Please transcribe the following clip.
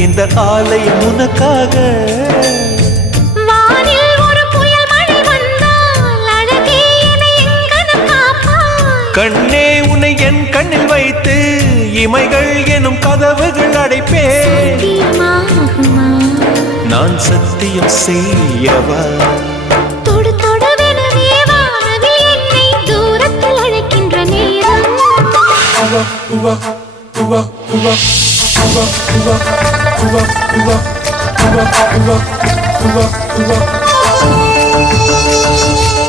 இந்த ஆலயம் உனக்காக. வானில் ஒரு புயல் மழை வந்தால் அழகே என்னை எங்கனம் காப்பாய். கண்ணே உன்னை என் கண்ணில் வைத்து இமைகள் எனும் கதவுகள் அடைப்பேன். சத்தியமாகுமா? நான் சத்தியம் செய்யவா? தொடு தொடுவெனவே வானவில் என்னை தூரத்தில் அழைக்கின்ற நேரம்.